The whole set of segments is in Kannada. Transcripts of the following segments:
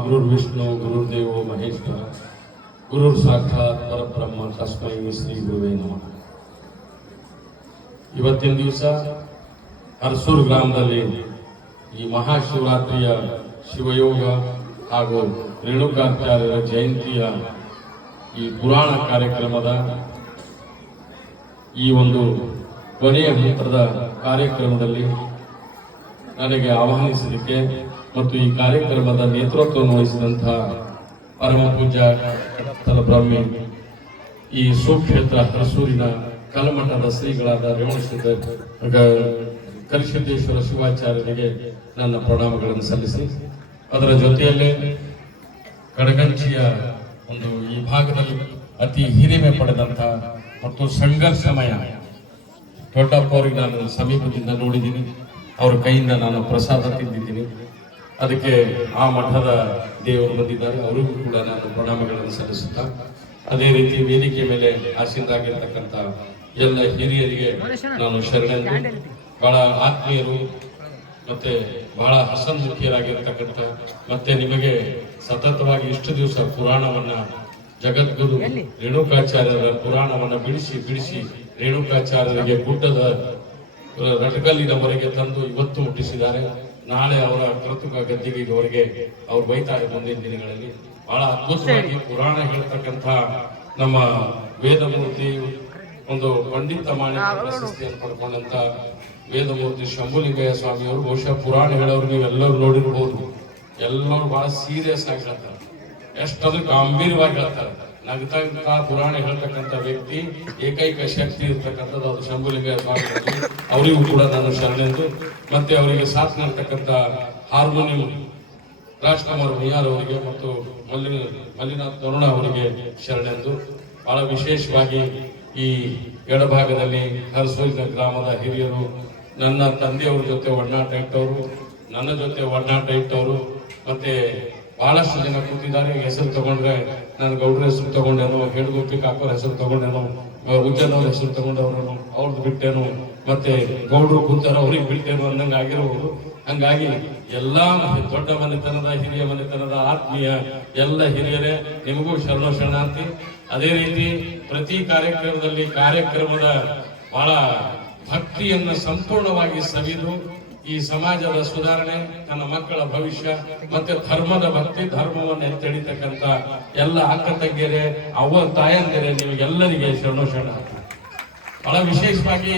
ಗುರುರ್ವಿಷ್ಣು ಗುರುರ್ದೇವೋ ಮಹೇಶ್ವರ ಗುರುರ್ ಸಾಕ್ಷಾತ್ ಪರಬ್ರಹ್ಮ ತಸ್ಮೈ ಶ್ರೀ ಗುರುವೇ ನಮಃ. ಇವತ್ತಿನ ದಿವಸ ಅರಸೂರು ಗ್ರಾಮದಲ್ಲಿ ಈ ಮಹಾಶಿವರಾತ್ರಿಯ ಶಿವಯೋಗ ಹಾಗೂ ರೇಣುಕಾಚಾರ್ಯರ ಜಯಂತಿಯ ಈ ಪುರಾಣ ಕಾರ್ಯಕ್ರಮದ ಈ ಒಂದು ಕೊನೆಯ ಹಂತದ ಕಾರ್ಯಕ್ರಮದಲ್ಲಿ ನನಗೆ ಆಹ್ವಾನಿಸಲಿಕ್ಕೆ ಮತ್ತು ಈ ಕಾರ್ಯಕ್ರಮದ ನೇತೃತ್ವವನ್ನು ವಹಿಸಿದಂತಹ ಪರಮ ಪೂಜ್ಯ ಬ್ರಹ್ಮಿ ಈ ಸುಕ್ಷೇತ್ರ ಹರಸೂರಿನ ಕಲ್ಮಠದ ಶ್ರೀಗಳಾದ ಕಲಿಸಿದ್ದೇಶ್ವರ ಶಿವಾಚಾರ್ಯರಿಗೆ ನನ್ನ ಪ್ರಣಾಮಗಳನ್ನು ಸಲ್ಲಿಸಿ, ಅದರ ಜೊತೆಯಲ್ಲೇ ಕಡಗಂಚಿಯ ಒಂದು ಈ ಭಾಗದಲ್ಲಿ ಅತಿ ಹಿರಿಮೆ ಪಡೆದಂತಹ ಮತ್ತು ಸಂಘರ್ಷಮಯ ದೊಡ್ಡಪ್ಪ ಅವರಿಗೆ ನಾನು ಸಮೀಪದಿಂದ ನೋಡಿದ್ದೀನಿ. ಅವರ ಕೈಯಿಂದ ನಾನು ಪ್ರಸಾದ ತಿಂದಿದ್ದೀನಿ. ಅದಕ್ಕೆ ಆ ಮಠದ ದೇವರು ಬಂದಿದ್ದಾರೆ, ಅವರಿಗೂ ಕೂಡ ನಾನು ಪ್ರಣಾಮಗಳನ್ನು ಸಲ್ಲಿಸುತ್ತಾ, ಅದೇ ರೀತಿ ವೇದಿಕೆ ಮೇಲೆ ಆಸೀನರಾಗಿರ್ತಕ್ಕಂಥ ಎಲ್ಲ ಹಿರಿಯರಿಗೆ ನಾನು ಶರಣೆಂದು, ಬಹಳ ಆತ್ಮೀಯರು ಮತ್ತೆ ಬಹಳ ಹಸನ್ಮುಖಿಯರಾಗಿರ್ತಕ್ಕಂಥ, ಮತ್ತೆ ನಿಮಗೆ ಸತತವಾಗಿ ಇಷ್ಟು ದಿವಸ ಪುರಾಣವನ್ನ ಜಗದ್ಗುರು ರೇಣುಕಾಚಾರ್ಯರ ಪುರಾಣವನ್ನ ಬಿಡಿಸಿ ರೇಣುಕಾಚಾರ್ಯರಿಗೆ ಗುಡ್ಡದ ರಟಗಲ್ಲಿನವರೆಗೆ ತಂದು ಇವತ್ತು ಮುಟ್ಟಿಸಿದ್ದಾರೆ. ನಾಳೆ ಅವರ ಕೃತಕ ಗದ್ದಿಗೆ ಅವರಿಗೆ ಅವ್ರು ಬೈತಾರೆ ಮುಂದಿನ ದಿನಗಳಲ್ಲಿ. ಬಹಳ ಅದ್ಭುತವಾಗಿ ಪುರಾಣ ಹೇಳ್ತಕ್ಕಂಥ ನಮ್ಮ ವೇದಮೂರ್ತಿ, ಒಂದು ಪಂಡಿತ ಮಾನ್ಯ ಪ್ರಶಸ್ತಿಯನ್ನು ಪಡ್ಕೊಂಡಂತ ವೇದಮೂರ್ತಿ ಶಂಭುಲಿಂಗಯ್ಯ ಸ್ವಾಮಿಯವರು ಬಹುಶಃ ಪುರಾಣ ಹೇಳೋರು ನೀವೆಲ್ಲರೂ ನೋಡಿರ್ಬೋದು. ಎಲ್ಲರೂ ಬಹಳ ಸೀರಿಯಸ್ ಆಗಿ ಹೇಳ್ತಾರೆ, ಎಷ್ಟಾದ್ರೂ ಗಂಭೀರವಾಗಿ ಹೇಳ್ತಾರೆ. ನಗ್ತಾ ಪುರಾಣ ಹೇಳ್ತಕ್ಕಂಥ ವ್ಯಕ್ತಿ, ಏಕೈಕ ಶಕ್ತಿ ಇರ್ತಕ್ಕಂಥದ್ದು ಅದು ಶಂಭುಲಿಂಗಯ್ಯ ಸ್ವಾಮಿ. ಅವರಿಗೂ ಕೂಡ ನಾನು ಶರಣೆಂದು, ಮತ್ತೆ ಅವರಿಗೆ ಸಾಥ್ ನೀಡ್ತಕ್ಕಂಥ ಹಾರ್ಮೋನಿಯಂ ರಾಜ್ಕುಮಾರ್ ಭಯ್ಯಾರ್ ಅವರಿಗೆ ಮತ್ತು ಮಲ್ಲಿನಾಥ್ ತರುಣ ಅವರಿಗೆ ಶರಣೆಂದು, ಬಹಳ ವಿಶೇಷವಾಗಿ ಈ ಎಡಭಾಗದಲ್ಲಿ ಹರಸೂರಿನ ಗ್ರಾಮದ ಹಿರಿಯರು, ನನ್ನ ತಂದೆಯವ್ರ ಜೊತೆ ಒಡನಾಟ ಇಟ್ಟವರು, ನನ್ನ ಜೊತೆ ಒಡನಾಟ ಇಟ್ಟವರು, ಮತ್ತೆ ಬಹಳಷ್ಟು ಜನ ಕೂತಿದ್ದಾರೆ. ಹೆಸರು ತಗೊಂಡ್ರೆ ನಾನು ಗೌಡ್ರ ಹೆಸರು ತಗೊಂಡೇನು, ಹೇಳುಗುಪ್ಪಿ ಕಾಕೋರ ಹೆಸರು ತಗೊಂಡೇನು, ಉಜ್ಜನವ್ರ ಹೆಸರು ತಗೊಂಡವ್ರನು ಅವ್ರದ್ದು ಬಿಟ್ಟೇನು, ಮತ್ತೆ ಗೌಡ್ರು ಕೂತಾರ ಅವ್ರಿಗೆ ಬಿಟ್ಟೇನು ಅನ್ನಂಗ ಆಗಿರಬಹುದು. ಹಂಗಾಗಿ ಎಲ್ಲಾ ದೊಡ್ಡ ಮನೆತನದ ಹಿರಿಯ ಮನೆತನದ ಆತ್ಮೀಯ ಎಲ್ಲ ಹಿರಿಯರೇ, ನಿಮಗೂ ಶರಣಾರ್ಥಿ. ಅದೇ ರೀತಿ ಪ್ರತಿ ಕಾರ್ಯಕ್ರಮದ ಬಹಳ ಭಕ್ತಿಯನ್ನ ಸಂಪೂರ್ಣವಾಗಿ ಸವಿದು ಈ ಸಮಾಜದ ಸುಧಾರಣೆ, ತನ್ನ ಮಕ್ಕಳ ಭವಿಷ್ಯ ಮತ್ತೆ ಧರ್ಮದ ಭಕ್ತಿ ಧರ್ಮವನ್ನು ಎತ್ತಿಡಿತಕ್ಕಂಥ ಎಲ್ಲ ಅಕ್ಕ ತಂಗಿಯರೇ, ಅವ್ವ ತಾಯಂದಿರೇ, ನಿಮಗೆಲ್ಲರಿಗೆ ಶರಣಾರ್ಥಿ. ಬಹಳ ವಿಶೇಷವಾಗಿ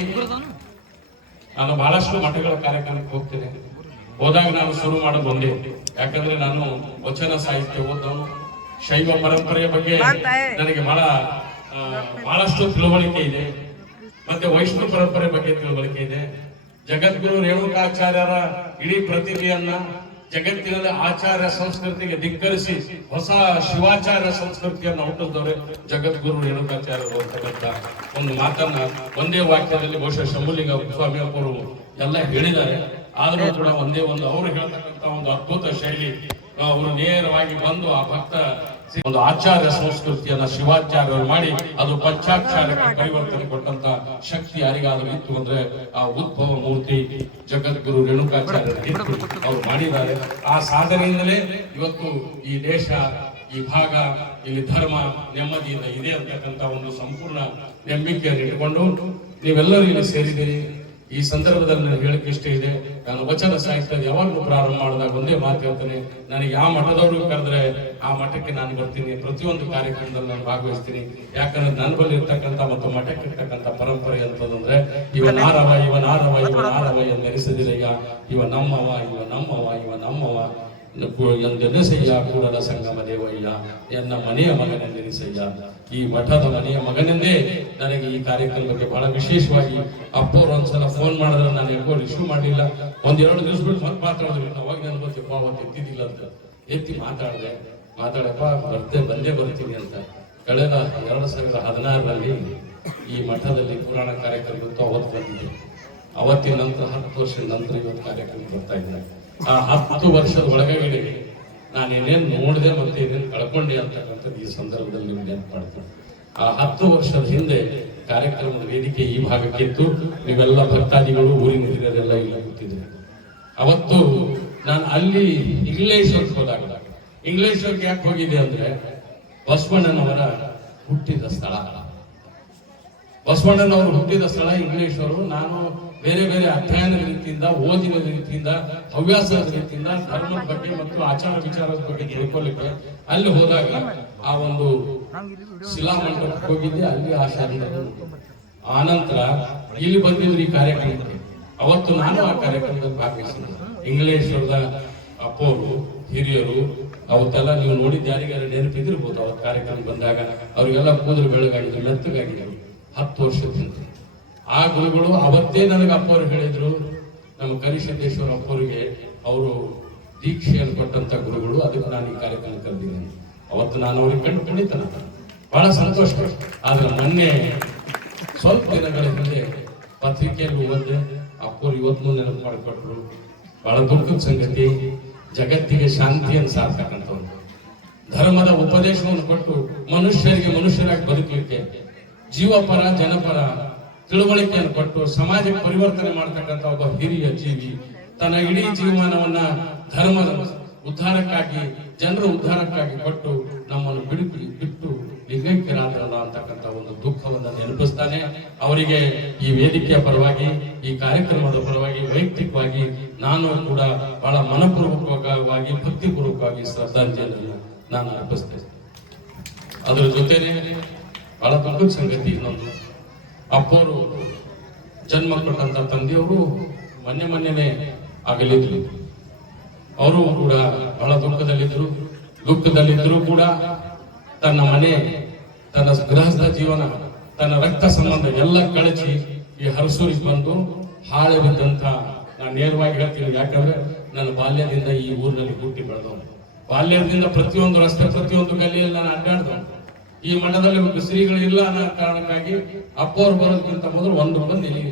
ನಾನು ಬಹಳಷ್ಟು ಮಠಗಳ ಕಾರ್ಯಕ್ರಮಕ್ಕೆ ಹೋಗ್ತೇನೆ. ಹೋದಾಗ ನಾನು ಶುರು ಮಾಡೋದು ಒಂದೇ, ಯಾಕಂದ್ರೆ ನಾನು ವಚನ ಸಾಹಿತ್ಯ ಓದವನು. ಶೈವ ಪರಂಪರೆಯ ಬಗ್ಗೆ ನನಗೆ ಬಹಳಷ್ಟು ತಿಳುವಳಿಕೆ ಇದೆ, ಮತ್ತೆ ವೈಷ್ಣವ ಪರಂಪರೆ ಬಗ್ಗೆ ತಿಳುವಳಿಕೆ ಇದೆ. ಜಗದ್ಗುರು ರೇಣುಕಾಚಾರ್ಯರ ಇಡೀ ಪ್ರತಿಭೆಯನ್ನ ಜಗತ್ತಿನಲ್ಲಿ ಆಚಾರ್ಯ ಸಂಸ್ಕೃತಿಗೆ ಧಿಕ್ಕರಿಸಿ ಹೊಸ ಶಿವಾಚಾರ್ಯ ಸಂಸ್ಕೃತಿಯನ್ನು ಹುಟ್ಟಿದವರೇ ಜಗದ್ಗುರು ರೇಣುಕಾಚಾರ್ಯರು ಅಂತಕ್ಕಂಥ ಒಂದು ಮಾತನ್ನ ಒಂದೇ ವಾಕ್ಯದಲ್ಲಿ ಬಹುಶಃ ಶಂಭುಲಿಂಗ ಸ್ವಾಮಿ ಅವರು ಎಲ್ಲ ಹೇಳಿದ್ದಾರೆ. ಆದರೂ ಕೂಡ ಒಂದೇ ಒಂದು ಅವರು ಹೇಳ್ತಕ್ಕಂಥ ಒಂದು ಅದ್ಭುತ ಶೈಲಿ, ಅವರು ನೇರವಾಗಿ ಬಂದು ಆ ಭಕ್ತ ಒಂದು ಆಚಾರ್ಯ ಸಂಸ್ಕೃತಿಯನ್ನ ಶಿವಾಚಾರ್ಯರು ಮಾಡಿ ಅದು ಪಂಚಾಕ್ಷರಕ್ಕೆ ಪರಿವರ್ತನೆ ಕೊಟ್ಟಂತ ಶಕ್ತಿ ಯಾರಿಗಾದ್ರೂ ಇತ್ತು ಅಂದ್ರೆ ಆ ಉದ್ಭವ ಮೂರ್ತಿ ಜಗದ್ಗುರು ರೇಣುಕಾಚಾರ್ಯರಿಗೆ ಅವರು ಮಾಡಿದ್ದಾರೆ. ಆ ಸಾಧನೆಯಿಂದಲೇ ಇವತ್ತು ಈ ದೇಶ, ಈ ಭಾಗ, ಇಲ್ಲಿ ಧರ್ಮ ನೆಮ್ಮದಿಯಿಂದ ಇದೆ ಅಂತಕ್ಕಂಥ ಒಂದು ಸಂಪೂರ್ಣ ನಂಬಿಕೆಯನ್ನು ಇಟ್ಟುಕೊಂಡು ನೀವೆಲ್ಲರೂ ಇಲ್ಲಿ ಸೇರಿದ್ದೀರಿ. ಈ ಸಂದರ್ಭದಲ್ಲಿ ನನಗೆ ಹೇಳಕ್ಕೆ ಇಷ್ಟ ಇದೆ, ನಾನು ವಚನ ಸಾಹಿತ್ಯ ಯಾವಾಗಲೂ ಪ್ರಾರಂಭ ಮಾಡಿದಾಗ ಒಂದೇ ಮಾತು ಹೇಳ್ತೇನೆ, ನನಗೆ ಯಾವ ಮಠದವರು ಕರೆದ್ರೆ ಆ ಮಠಕ್ಕೆ ನಾನು ಬರ್ತೀನಿ, ಪ್ರತಿಯೊಂದು ಕಾರ್ಯಕ್ರಮದಲ್ಲಿ ನಾನು ಭಾಗವಹಿಸ್ತೀನಿ. ಯಾಕಂದ್ರೆ ನನ್ನ ಬಳಿ ಇರ್ತಕ್ಕಂಥ ಮತ್ತು ಮಠಕ್ಕೆ ಇರ್ತಕ್ಕಂಥ ಪರಂಪರೆ ಅಂತಂದ್ರೆ ಇವನಾರವ ಎಂದೆನಿಸದಿರಯ್ಯ, ಇವ ನಮ್ಮವ ಎಂದೆನಿಸಯ್ಯ ಕೂಡಲ ಸಂಗಮ ದೇವಯ್ಯ, ಎನ್ನ ಮನೆಯ ಮಗನೆಂದೆನಿಸಯ್ಯ. ಈ ಮಠದ ಮನೆಯ ಮಗನೆಂದೇ ನನಗೆ ಈ ಕಾರ್ಯಕ್ರಮದ ಬಗ್ಗೆ ಬಹಳ ವಿಶೇಷವಾಗಿ ಅಪ್ಪವ್ರು ಒಂದ್ಸಲ ಫೋನ್ ಮಾಡಿದ್ರೆ ನಾನು ಯಾಕೋ ರಿಸೀವ್ ಮಾಡಲಿಲ್ಲ. 1-2 ದಿವಸ ಬಿಟ್ಟು ಮತ್ತೆ ಮಾತಾಡಿದ್ರು. ಅವಾಗ ನನ್ ಗೊತ್ತಿಪ್ಪ ಅವತ್ತು ಎತ್ತಿದ್ದಿಲ್ಲ ಅಂತ ಎತ್ತಿ ಮಾತಾಡಪ್ಪ ಬಂದೇ ಬರ್ತೀನಿ ಅಂತ. ಕಳೆದ 2016ರಲ್ಲಿ ಈ ಮಠದಲ್ಲಿ ಪುರಾಣ ಕಾರ್ಯಕ್ರಮ ಇತ್ತು, ಅವತ್ತು ಬಂದಿದೆ. ಅವತ್ತಿನ ನಂತರ 10 ವರ್ಷದ ನಂತರ ಇವತ್ತು ಕಾರ್ಯಕ್ರಮ ಬರ್ತಾ ಇದ್ದಾರೆ. ಆ 10 ವರ್ಷದ ಒಳಗಡೆ ನಾನು ಏನೇನು ನೋಡಿದೆ ಮತ್ತೆ ಏನೇನು ಕಳ್ಕೊಂಡೆ ಅಂತಕ್ಕಂಥದ್ದು ಈ ಸಂದರ್ಭದಲ್ಲಿ ನಿಮ್ಗೆ ನೆನಪು ಮಾಡ್ತೇನೆ. ಆ 10 ವರ್ಷದ ಹಿಂದೆ ಕಾರ್ಯಕ್ರಮದ ವೇದಿಕೆ ಈ ಭಾಗಕ್ಕಿತ್ತು. ನೀವೆಲ್ಲ ಭಕ್ತಾದಿಗಳು, ಊರಿನ ಹಿರಿಯರೆಲ್ಲ ಇಲ್ಲ ಕೂತಿದ್ರೆ ಅವತ್ತು ನಾನು ಅಲ್ಲಿ ಇಂಗ್ಲೇಶ್ವರಕ್ಕೆ ಹೋದಾಗ ಇಂಗ್ಲೇಶ್ವರ್ಗೆ ಯಾಕೆ ಹೋಗಿದೆ ಅಂದ್ರೆ ಬಸವಣ್ಣನವರ ಹುಟ್ಟಿದ ಸ್ಥಳ. ಬಸವಣ್ಣನವರು ಹುಟ್ಟಿದ ಸ್ಥಳ ಇಂಗ್ಲೇಶ್ವರು. ನಾನು ಬೇರೆ ಬೇರೆ ಅಧ್ಯಯನದ ರೀತಿಯಿಂದ, ಓದಿನ ರೀತಿಯಿಂದ, ಹವ್ಯಾಸದ ರೀತಿಯಿಂದ ಧರ್ಮದ ಬಗ್ಗೆ ಮತ್ತು ಆಚಾರ ವಿಚಾರದ ಬಗ್ಗೆ ತಿಳ್ಕೊಳ್ಳಿಕ್ಕೆ ಅಲ್ಲಿ ಹೋದಾಗ ಆ ಒಂದು ಶಿಲಾಮಂಟಪಕ್ಕೆ ಹೋಗಿದ್ದೆ. ಅಲ್ಲಿ ಆ ಶಾಲೆ ಆನಂತರ ಇಲ್ಲಿ ಬಂದಿದ್ರು ಈ ಕಾರ್ಯಕ್ರಮಕ್ಕೆ. ಅವತ್ತು ನಾನು ಆ ಕಾರ್ಯಕ್ರಮದಲ್ಲಿ ಭಾಗವಹಿಸಿದ್ದೆ. ಇಂಗ್ಲೇಶ್ವರದ ಅಪ್ಪೋರು, ಹಿರಿಯರು, ಅವತ್ತೆಲ್ಲ ನೀವು ನೋಡಿದ ಯಾರಿಗಾರ ನೆನಪಿದಿರ್ಬೋದು. ಅವತ್ತು ಕಾರ್ಯಕ್ರಮ ಬಂದಾಗ ಅವರಿಗೆಲ್ಲ ಕೂದಲು ಬೆಳಗಾಗಿದ್ರು, ಮೆತ್ತಗಾಗಿದ್ರು 10 ವರ್ಷದ ಹಿಂದೆ. ಆ ಗುರುಗಳು ಅವತ್ತೇ ನನಗೆ ಅಪ್ಪವರು ಹೇಳಿದ್ರು, ನಮ್ಮ ಕರಿಸಿದ್ದೇಶ್ವರ ಅಪ್ಪವರಿಗೆ ಅವರು ದೀಕ್ಷೆಯನ್ನು ಕೊಟ್ಟಂತ ಗುರುಗಳು, ಅದಕ್ಕೆ ನಾನು ಈ ಕಾರ್ಯಕ್ರಮ ಕರೆದಿದ್ದೇನೆ. ಅವತ್ತು ನಾನು ಅವ್ರಿಗೆ ಕಂಡು ಕುಣಿತನ ಬಹಳ ಸಂತೋಷ. ಆದ್ರೆ ಮೊನ್ನೆ ಸ್ವಲ್ಪ ದಿನಗಳ ಹಿಂದೆ ಪತ್ರಿಕೆಯಲ್ಲಿ ಓದಿದೆ, ಅಪ್ಪರು ಇವತ್ತು ನೆನಪು ಮಾಡಿಕೊಟ್ರು. ಬಹಳ ದುಃಖದ ಸಂಗತಿ, ಜಗತ್ತಿಗೆ ಶಾಂತಿಯನ್ನು ಸಾರ್ತಕ್ಕಂಥವ್ರು, ಧರ್ಮದ ಉಪದೇಶವನ್ನು ಕೊಟ್ಟು ಮನುಷ್ಯರಿಗೆ ಮನುಷ್ಯರಾಗಿ ಬದುಕಲಿಕ್ಕೆ, ಜೀವಪರ ಜನಪರ ತಿಳುವಳಿಕೆಯನ್ನು ಕೊಟ್ಟು ಸಮಾಜಕ್ಕೆ ಪರಿವರ್ತನೆ ಮಾಡತಕ್ಕಂಥ ಒಬ್ಬ ಹಿರಿಯ ಜೀವಿ ತನ್ನ ಇಡೀ ಜೀವನವನ್ನ ಧರ್ಮದ ಉದ್ಧಾರಕ್ಕಾಗಿ, ಜನರ ಉದ್ಧಾರಕ್ಕಾಗಿ ಕೊಟ್ಟು ನಮ್ಮನ್ನು ಬಿಟ್ಟು ಲಿಂಗೈಕ್ಯರಾದರಲ್ಲ ಅಂತಕ್ಕಂಥ ಒಂದು ದುಃಖವನ್ನು ನೆನಪಿಸ್ತಾನೆ. ಅವರಿಗೆ ಈ ವೇದಿಕೆಯ ಪರವಾಗಿ, ಈ ಕಾರ್ಯಕ್ರಮದ ಪರವಾಗಿ, ವೈಯಕ್ತಿಕವಾಗಿ ನಾನು ಕೂಡ ಬಹಳ ಮನಪೂರ್ವಕವಾಗಿ, ಭಕ್ತಿಪೂರ್ವಕವಾಗಿ ಶ್ರದ್ಧಾಂಜಲಿಯನ್ನು ನಾನು ಅರ್ಪಿಸ್ತೇನೆ. ಅದರ ಜೊತೆನೆ ಬಹಳ ದುಃಖದ ಸಂಗತಿ ಇನ್ನೊಂದು, ಅಪ್ಪವರು ಜನ್ಮ ಕೊಟ್ಟಂತ ತಂದೆಯವರು ಮೊನ್ನೆನೇ ಆಗಲಿದ್ರು. ಅವರು ಕೂಡ ಬಹಳ ದುಃಖದಲ್ಲಿದ್ರು ಕೂಡ ತನ್ನ ಮನೆ, ತನ್ನ ಗೃಹಸ್ಥ ಜೀವನ, ತನ್ನ ರಕ್ತ ಸಂಬಂಧ ಎಲ್ಲ ಕಳಚಿ ಈ ಹರಸೂರಿಗೆ ಬಂದು ಹಾಳೆ ಬಿದ್ದಂತ, ನಾನು ನೇರವಾಗಿ ಹೇಳ್ತೀನಿ, ಯಾಕಂದ್ರೆ ನನ್ನ ಬಾಲ್ಯದಿಂದ ಈ ಊರಿನಲ್ಲಿ ಹುಟ್ಟಿ ಬೆಳೆದವನು. ಬಾಲ್ಯದಿಂದ ಪ್ರತಿಯೊಂದು ರಸ್ತೆ, ಪ್ರತಿಯೊಂದು ಗಲ್ಲಿಯಲ್ಲಿ ನಾನು ಅಡ್ಡಾಡ್ದವನು. ಈ ಮಠದಲ್ಲಿ ಶ್ರೀಗಳು ಇಲ್ಲ ಅನ್ನೋ ಕಾರಣಕ್ಕಾಗಿ ಅಪ್ಪವ್ರು ಬರೋದಕ್ಕಿಂತ ಮೊದಲು ಒಂದು ಬಂದು ಎಲ್ಲಿ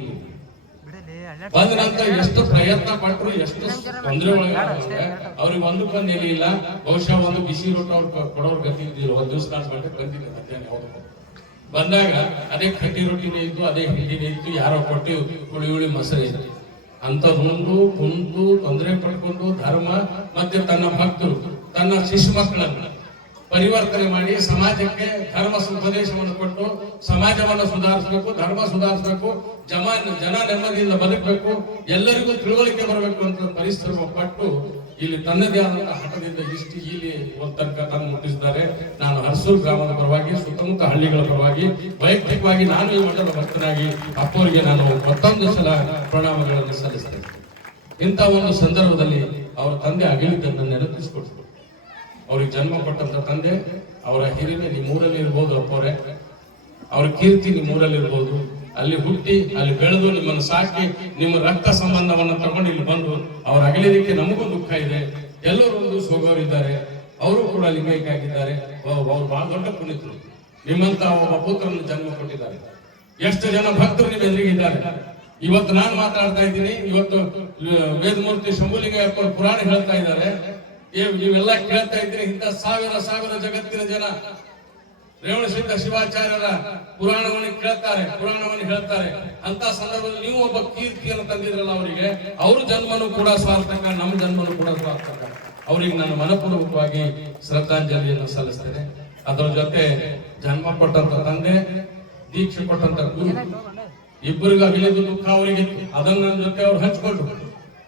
ಬಂದ ನಂತರ ಎಷ್ಟು ಪ್ರಯತ್ನ ಪಟ್ಟರು, ಎಷ್ಟು ತೊಂದರೆ ಒಳಗಾದ್ರೆ ಅವ್ರಿಗೆ ಒಂದು ಬಂದು ಎಲ್ಲಿ ಇಲ್ಲ. ಬಹುಶಃ ಒಂದು ಬಿಸಿ ಊಟ ಅವ್ರು ಕೊಡೋರ್ ಗತಿ ಇದ್ದಿಲ್ಲ. ಒಂದ್ ದಿವಸ ನಾನು ಮಟ್ಟಕ್ಕೆ ಬಂದಿದ್ದೆ ಮಧ್ಯಾಹ್ನ. ಬಂದಾಗ ಅದೇ ಕಟ್ಟಿ ರೊಟ್ಟಿನೇ ಇತ್ತು, ಅದೇ ಹಿಂಡಿನೇ ಇತ್ತು, ಯಾರೋ ಕೊಟ್ಟು ಹುಳಿ ಮೊಸರು ಇತ್ತು. ಅಂತ ಕುಂದು ತೊಂದರೆ ಪಡ್ಕೊಂಡು ಧರ್ಮ ಮತ್ತೆ ತನ್ನ ಭಕ್ತರು, ತನ್ನ ಶಿಶು ಮಕ್ಕಳನ್ನ ಪರಿವರ್ತನೆ ಮಾಡಿ ಸಮಾಜಕ್ಕೆ ಧರ್ಮ ಉಪದೇಶವನ್ನು ಕೊಟ್ಟು ಸಮಾಜವನ್ನು ಸುಧಾರಿಸಬೇಕು, ಧರ್ಮ ಸುಧಾರಿಸಬೇಕು, ಜನ ನೆಮ್ಮದಿಯಿಂದ ಬದುಕಬೇಕು, ಎಲ್ಲರಿಗೂ ತಿಳುವಳಿಕೆ ಬರಬೇಕು ಅಂತ ಪರಿಶ್ರಮ ಪಟ್ಟು ಇಲ್ಲಿ ತನ್ನದೇ ಆದಂತಹ ಹಠದಿಂದ ಇಷ್ಟು ಇಲ್ಲಿ ಒಂದು ತನಕ ತಂದು ಮುಟ್ಟಿಸಿದ್ದಾರೆ. ನಾನು ಹರಸೂರು ಗ್ರಾಮದ ಪರವಾಗಿ, ಸುತ್ತಮುತ್ತ ಹಳ್ಳಿಗಳ ಪರವಾಗಿ, ವೈಯಕ್ತಿಕವಾಗಿ ನಾನು ಈ ಮಠದ ಭಕ್ತನಾಗಿ ಅಪ್ಪವರಿಗೆ ನಾನು ಮತ್ತೊಂದು ಸಲ ಪ್ರಣಾಮಗಳನ್ನು ಸಲ್ಲಿಸ್ತೇನೆ. ಇಂಥ ಒಂದು ಸಂದರ್ಭದಲ್ಲಿ ಅವರ ತಂದೆ ಅಗಲಿದ್ದನ್ನು ನೆನಪಿಸಿಕೊಡ್ತಾರೆ. ಅವ್ರಿಗೆ ಜನ್ಮ ಕೊಟ್ಟಂತ ತಂದೆ, ಅವರ ಹಿರಿಮೆ ನಿಮ್ಮೂರಲ್ಲಿ ಇರ್ಬೋದು ಅಪ್ಪವ್ರೆ, ಅವ್ರ ಕೀರ್ತಿ ನಿಮ್ಮೂರಲ್ಲಿ ಇರ್ಬೋದು. ಅಲ್ಲಿ ಹುಟ್ಟಿ, ಅಲ್ಲಿ ಬೆಳೆದು, ನಿಮ್ಮನ್ನು ಸಾಕಿ, ನಿಮ್ಮ ರಕ್ತ ಸಂಬಂಧವನ್ನು ತಗೊಂಡು ಇಲ್ಲಿ ಬಂದು ಅವ್ರ ಅಗಲಿದಕ್ಕೆ ನಮಗೂ ದುಃಖ ಇದೆ. ಎಲ್ಲರೂ ಒಂದು ಸೋಗೋರಿದ್ದಾರೆ, ಅವರು ಕೂಡ ಲಿಂಗೈಕ್ಯಾಗಿದ್ದಾರೆ. ಅವ್ರು ಬಹಳ ದೊಡ್ಡ ಪುನೀತರು. ನಿಮ್ಮಂತ ಒಬ್ಬ ಪುತ್ರನ ಜನ್ಮ ಕೊಟ್ಟಿದ್ದಾರೆ. ಎಷ್ಟು ಜನ ಭಕ್ತರು ನಿಮ್ಮ ಎದುರಿಗಿದ್ದಾರೆ. ಇವತ್ತು ನಾನು ಮಾತಾಡ್ತಾ ಇದ್ದೀನಿ, ಇವತ್ತು ವೇದಮೂರ್ತಿ ಶಂಭುಲಿಂಗಯ್ಯಪ್ಪ ಪುರಾಣ ಹೇಳ್ತಾ ಇದ್ದಾರೆ, ನೀವೆಲ್ಲ ಕೇಳ್ತಾ ಇದ್ದೀರಿ. ಇಂಥ ಸಾವಿರ ಜಗತ್ತಿನ ಜನ ರೇವಣಸಿದ್ಧ ಶಿವಾಚಾರ್ಯರ ಪುರಾಣವನ್ನು ಕೇಳ್ತಾರೆ, ಪುರಾಣವನ್ನು ಹೇಳ್ತಾರೆ. ಅಂತ ಸಂದರ್ಭದಲ್ಲಿ ನೀವು ಒಬ್ಬ ಕೀರ್ತಿಯನ್ನು ತಂದಿದ್ರಲ್ಲ ಅವರಿಗೆ, ಅವ್ರ ಜನ್ಮನೂ ಕೂಡ ಸಾರ್ಥಕ, ನಮ್ಮ ಜನ್ಮನೂ ಕೂಡ ಸಾರ್ಥಕ. ಅವರಿಗೆ ನಾನು ಮನಪೂರ್ವಕವಾಗಿ ಶ್ರದ್ಧಾಂಜಲಿಯನ್ನು ಸಲ್ಲಿಸ್ತೇನೆ. ಅದರ ಜೊತೆ ಜನ್ಮ ಕೊಟ್ಟಂತ ತಂದೆ, ದೀಕ್ಷೆ ಕೊಟ್ಟಂತ ಗುರು, ಇಬ್ಬರಿಗೂ ಅಗಲಿದ ದುಃಖ ಅವರಿಗಿತ್ತು. ಅದನ್ನು ನನ್ನ ಜೊತೆ ಅವ್ರು ಹಂಚ್ಕೊಂಡ್ರು.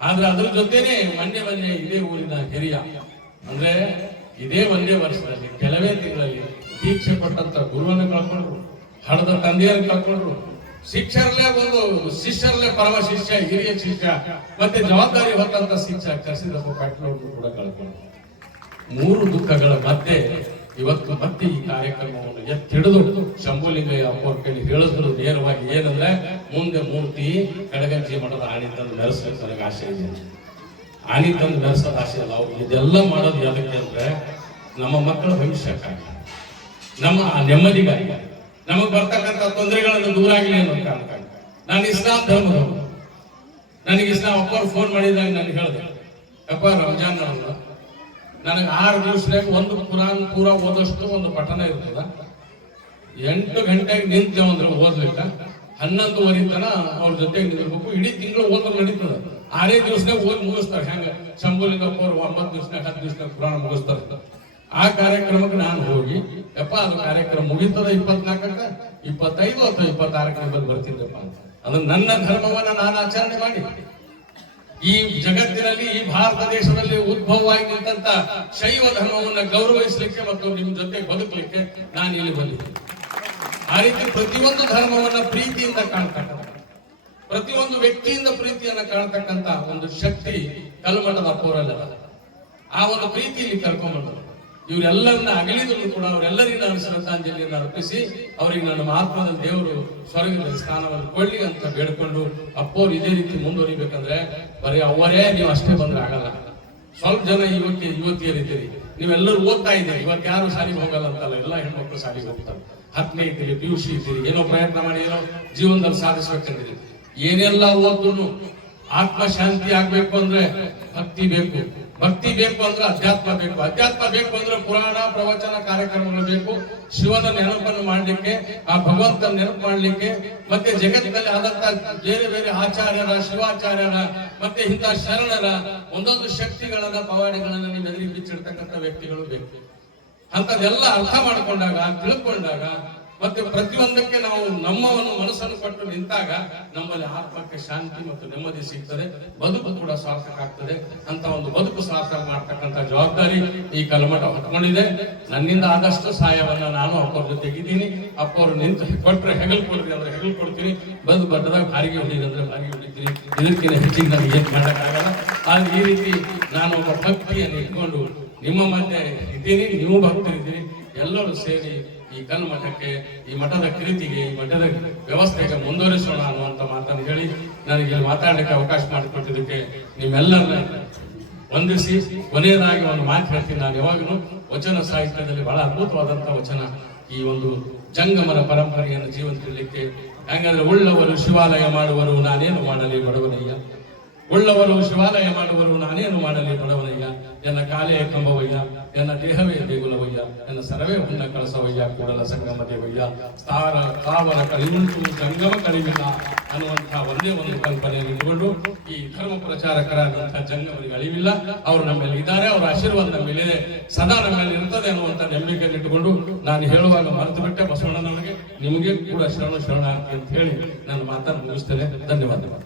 ಆದ್ರೆ ಅದ್ರ ಜೊತೆನೆ ಮೊನ್ನೆ ಇದೇ ಊರಿನ ಹಿರಿಯ, ಅಂದ್ರೆ ಇದೇ ಒಂದೇ ವರ್ಷದಲ್ಲಿ ಕೆಲವೇ ತಿಂಗಳಲ್ಲಿ ದೀಕ್ಷೆ ಕೊಟ್ಟಂತ ಗುರುವನ್ನು ಕಳ್ಕೊಂಡ್ರು, ಹಡದ ತಂದೆಯನ್ನು ಕಳ್ಕೊಂಡ್ರು, ಶಿಷ್ಯರಲ್ಲೇ ಪರಮ ಶಿಷ್ಯ, ಹಿರಿಯ ಶಿಷ್ಯ, ಮತ್ತೆ ಜವಾಬ್ದಾರಿ ಹೊತ್ತಂತ ಶಿಷ್ಯ ಕಸಿದಪ್ಪ ಪಾಟೀಲವ್ರನ್ನು ಕೂಡ ಕಳ್ಕೊಂಡ್ರು. 3 ದುಃಖಗಳ ಮಧ್ಯೆ ಇವತ್ತು ಮತ್ತೆ ಈ ಕಾರ್ಯಕ್ರಮವನ್ನು ಎತ್ತಿಡಿದು ಶಂಭುಲಿಂಗಯ್ಯ ಅಪ್ಪವ್ರ ಕೈಲಿ ಹೇಳಿದ್ರು ನೇರವಾಗಿ ಏನಂದ್ರೆ, ಮುಂದೆ ಮೂರ್ತಿ ಕಡಗಂಜಿ ಮಠದ ಆಣಿ ತಂದು ನೆರೆಸಬೇಕು ನನಗೆ ಆಸೆ ಇದೆ. ಆಣಿ ತಂದು ನೆರೆಸೋದು ಆಸೆ ಅಲ್ಲ. ಅವ್ರು ಇದೆಲ್ಲ ಮಾಡೋದು ಯಾದಕ್ಕೆ ಅಂದ್ರೆ ನಮ್ಮ ಮಕ್ಕಳ ಭವಿಷ್ಯಕ್ಕಾಗಿ, ನಮ್ಮ ನೆಮ್ಮದಿಗಾಗಿ, ನಮಗ್ ಬರ್ತಕ್ಕಂಥ ತೊಂದರೆಗಳನ್ನು ದೂರ ಆಗಲಿ ಅನ್ನೋ ಕಾರಣಕ್ಕಾಗಿ. ನಾನು ಇಸ್ಲಾಂ ಧರ್ಮದವರು. ನನಗೆ ಇಸ್ಲಾಂ ಅಪ್ಪವ್ರು ಫೋನ್ ಮಾಡಿದಾಗ ನನಗೆ ಹೇಳಿದೆ, ಅಪ್ಪ ರಂಜಾನ್ ನನಗೆ 6 ದಿವಸದಾಗ ಒಂದು ಕುರಾನ್ ಪೂರ ಓದೋಷ್ಟು ಒಂದು ಪಠಣ ಇರ್ತದ. 8 ಗಂಟೆಗೆ ನಿಂತೇವೆ ಅಂದ್ರೆ ಓದ್ಲಿಕ್ಕ 11:30 ತನ ಅವ್ರ ಜೊತೆಗೆ ನಿಂದಿರ್ಬೇಕು. ಇಡೀ ತಿಂಗಳು ಓದೋದು ನಡೀತದ. 6 ದಿವಸದಾಗ ಓದಿ ಮುಗಿಸ್ತಾರೆ. ಹೆಂಗ ಶಂಭುಲಿಂಗಪ್ಪ ಅವ್ರು 9 ದಿವಸನಾಗ 10 ದಿವಸನಾಗ ಪುರಾಣ ಮುಗಿಸ್ತಾರೆ. ಆ ಕಾರ್ಯಕ್ರಮಕ್ಕೆ ನಾನು ಹೋಗಿ ಯಪ್ಪ ಅದು ಕಾರ್ಯಕ್ರಮ ಮುಗಿತದ 24ಕ್ಕೆ 25 ಅಥವಾ 26ಕ್ಕೆ ಬಂದು ಬರ್ತಿದ್ದಪ್ಪ ಅಂತ. ಅಂದ್ರೆ ನನ್ನ ಧರ್ಮವನ್ನ ನಾನು ಆಚರಣೆ ಮಾಡಿ ಈ ಜಗತ್ತಿನಲ್ಲಿ ಈ ಭಾರತ ದೇಶದಲ್ಲಿ ಉದ್ಭವವಾಗಿ ನಿಂತ ಶೈವ ಧರ್ಮವನ್ನ ಗೌರವಿಸಲಿಕ್ಕೆ ಮತ್ತು ನಿಮ್ ಜೊತೆ ಬದುಕಲಿಕ್ಕೆ ನಾನು ಇಲ್ಲಿ ಬಂದಿದ್ದೆ. ಆ ರೀತಿ ಪ್ರತಿಯೊಂದು ಧರ್ಮವನ್ನ ಪ್ರೀತಿಯಿಂದ ಕಾಣ್ತಕ್ಕಂಥ, ಪ್ರತಿಯೊಂದು ವ್ಯಕ್ತಿಯಿಂದ ಪ್ರೀತಿಯನ್ನ ಕಾಣ್ತಕ್ಕಂಥ ಒಂದು ಶಕ್ತಿ ಕಲ್ಮಠದ ಅಪ್ಪೋರಲ್ಲ. ಆ ಒಂದು ಪ್ರೀತಿಯಲ್ಲಿ ಕರ್ಕೊಂಡ್ಬಂದರು. ಇವರೆಲ್ಲರನ್ನ ಅಗಲಿದ್ರು ಕೂಡ ಅವರೆಲ್ಲರಿಗೂ ನಾನು ಶ್ರದ್ಧಾಂಜಲಿಯನ್ನು ಅರ್ಪಿಸಿ ಅವರಿಗೆ ನನ್ನ ಮಹಾತ್ಮದ ದೇವರು ಸ್ವರ್ಗದಲ್ಲಿ ಸ್ಥಾನವನ್ನು ಕೊಳ್ಳಿ ಅಂತ ಬೇಡ್ಕೊಂಡು, ಅಪ್ಪೋರು ಇದೇ ರೀತಿ ಮುಂದುವರಿಬೇಕಂದ್ರೆ ಬರೀ ಅವರೇ ನೀವು ಅಷ್ಟೇ ಬಂದ್ರೆ ಆಗಲ್ಲ. ಸ್ವಲ್ಪ ಜನ ಯುವತಿಯರಿದ್ದೀರಿ, ನೀವೆಲ್ಲರೂ ಓದ್ತಾ ಇದ್ದೀರಿ. ಇವತ್ತು ಯಾರು ಶಾಲೆಗೆ ಹೋಗಲ್ಲ ಅಂತಲ್ಲ, ಎಲ್ಲ ಹೆಣ್ಮಕ್ಳು ಶಾಲೆಗೆ ಹೋಗ್ತಾರೆ. 10ನೇ ಇದ್ದೀರಿ, PUC ಇದ್ದೀರಿ, ಏನೋ ಪ್ರಯತ್ನ ಮಾಡಿ ಏನೋ ಜೀವನದಲ್ಲಿ ಸಾಧಿಸ್ಬೇಕಂದಿರಿ. ಏನೆಲ್ಲ ಓದ್ರು ಆತ್ಮ ಶಾಂತಿ ಆಗ್ಬೇಕು ಅಂದ್ರೆ ಭಕ್ತಿ ಬೇಕು, ಭಕ್ತಿ ಬೇಕು ಅಂದ್ರೆ ಅಧ್ಯಾತ್ಮ ಬೇಕು, ಅಧ್ಯಾತ್ಮ ಬೇಕು ಅಂದ್ರೆ ಪುರಾಣ ಪ್ರವಚನ ಕಾರ್ಯಕ್ರಮಗಳು ಬೇಕು. ಶಿವನ ನೆನಪನ್ನು ಮಾಡ್ಲಿಕ್ಕೆ, ಆ ಭಗವಂತನ ನೆನಪು ಮಾಡ್ಲಿಕ್ಕೆ, ಮತ್ತೆ ಜಗತ್ತಿನಲ್ಲಿ ಆದಂತ ಬೇರೆ ಬೇರೆ ಆಚಾರ್ಯರ, ಶಿವಾಚಾರ್ಯರ, ಮತ್ತೆ ಇಂಥ ಶರಣರ ಒಂದೊಂದು ಶಕ್ತಿಗಳನ್ನ ಪವಾಡಿಗಳನ್ನ ನೀವು ಎದುರಿಗೆ ಬಿಚ್ಚಿಡ್ತಕ್ಕಂಥ ವ್ಯಕ್ತಿಗಳು ಬೇಕು. ಅಂತದೆಲ್ಲ ಅರ್ಥ ಮಾಡಿಕೊಂಡಾಗ, ತಿಳ್ಕೊಂಡಾಗ, ಮತ್ತೆ ಪ್ರತಿಯೊಂದಕ್ಕೆ ನಾವು ನಮ್ಮವನ್ನು ಮನಸ್ಸನ್ನು ಕೊಟ್ಟು ನಿಂತಾಗ ನಮ್ಮಲ್ಲಿ ಆತ್ಮಕ್ಕೆ ಶಾಂತಿ ಮತ್ತು ನೆಮ್ಮದಿ ಸಿಗ್ತದೆ, ಬದುಕು ಕೂಡ ಸಾರ್ಥಕ ಆಗ್ತದೆ. ಅಂತ ಒಂದು ಬದುಕು ಸಾರ್ಥಕ ಮಾಡ್ತಕ್ಕಂಥ ಜವಾಬ್ದಾರಿ ಈ ಕಲ್ಮಠ ಹೊತ್ಕೊಂಡಿದೆ. ನನ್ನಿಂದ ಆದಷ್ಟು ಸಹಾಯವನ್ನ ನಾನು ಅಪ್ಪವ್ರ ಜೊತೆಗಿದ್ದೀನಿ. ಅಪ್ಪವ್ರು ನಿಂತು ಕೊಟ್ರೆ ಹೆಗಲ್ ಕೊಡ್ರಿ ಅಂದ್ರೆ ಹೆಗಲ್ ಕೊಡ್ತೀನಿ, ಬಂದು ಬಡ್ಡದಾಗ ಬಾರಿಗೆ ಹೊಡಿರಿ ಅಂದ್ರೆ ಬಾರಿಗೆ ಹೊಡಿತೀನಿ. ಇದಕ್ಕಿಂತ ಹೆಚ್ಚಿಗೆ ನನಗೆ ಏನ್ ಮಾಡಕ್ಕಾಗಲ್ಲ. ಆದ್ರೆ ಈ ರೀತಿ ನಾನು ಒಬ್ಬ ಭಕ್ತಿಯನ್ನು ಇಟ್ಕೊಂಡು ನಿಮ್ಮ ಮಧ್ಯೆ ಇದ್ದೀನಿ, ನೀವು ಭಕ್ತರಿದ್ದೀರಿ. ಎಲ್ಲರೂ ಸೇರಿ ಈ ಕಲ್ಮಠಕ್ಕೆ, ಈ ಮಠದ ಕೀರ್ತಿಗೆ, ಈ ಮಠದ ವ್ಯವಸ್ಥೆಗೆ ಮುಂದುವರಿಸೋಣ ಅನ್ನುವಂತ ಮಾತನ್ನು ಹೇಳಿ ನನಗೆ ಮಾತಾಡಲಿಕ್ಕೆ ಅವಕಾಶ ಮಾಡಿಕೊಟ್ಟಿದ್ದಕ್ಕೆ ನಿಮ್ಮೆಲ್ಲರನ್ನ ವಂದಿಸಿ ಕೊನೆಯದಾಗಿ ಒಂದು ಮಾತು ಹೇಳ್ತೀನಿ. ನಾನು ಯಾವಾಗಲೂ ವಚನ ಸಾಹಿತ್ಯದಲ್ಲಿ ಬಹಳ ಅದ್ಭುತವಾದಂತ ವಚನ, ಈ ಒಂದು ಜಂಗಮರ ಪರಂಪರೆಯನ್ನು ಜೀವಂತಿರಲಿಕ್ಕೆ. ಹಾಗಾದ್ರೆ ಉಳ್ಳವರು ಶಿವಾಲಯ ಮಾಡುವರು, ನಾನೇನು ಮಾಡಲಿ ಬಡವನಯ್ಯ. ಉಳ್ಳವರು ಶಿವಾಲಯ ಮಾಡುವರು, ನಾನೇನು ಮಾಡಲಿ ಬಡವನಯ್ಯ. ಎನ್ನ ಕಾಲೇ ಕಂಬವಯ್ಯ, ಎನ್ನ ದೇಹವೇ ದೇಗುಲವಯ್ಯ, ಎನ್ನ ಸರವೇ ಹುನ್ನ ಕಳಸವಯ್ಯ, ಕೂಡಲ ಸಂಗಮ ದೇವಯ್ಯ. ತಾವರ ಕಳಿವುಂಟು ಜಂಗಮ ಕಳಿವಿಲ್ಲ ಅನ್ನುವಂತಹ ಒಂದೇ ಒಂದು ಕಲ್ಪನೆಯನ್ನು ಇಟ್ಟುಕೊಂಡು ಈ ಧರ್ಮ ಪ್ರಚಾರಕರಾದಂತಹ ಜಂಗಮರಿಗೆ ಅಳಿವಿಲ್ಲ. ಅವರು ನಮ್ಮಲ್ಲಿ ಇದ್ದಾರೆ, ಅವರ ಆಶೀರ್ವಾದ ನಮ್ಮ ಮೇಲೆ ಸದಾ ನಮ್ಮಲ್ಲಿ ಇರ್ತದೆ ಅನ್ನುವಂಥ ನಂಬಿಕೆಯನ್ನು ಇಟ್ಟುಕೊಂಡು ನಾನು ಹೇಳುವಾಗ ಮರೆತು ಬಿಟ್ಟೆ ಬಸವಣ್ಣನವರಿಗೆ, ನಿಮಗೆ ಕೂಡ ಶರಣ ಅಂತ ಹೇಳಿ ನನ್ನ ಮಾತನ್ನು ಮುಗಿಸ್ತೇನೆ. ಧನ್ಯವಾದಗಳು.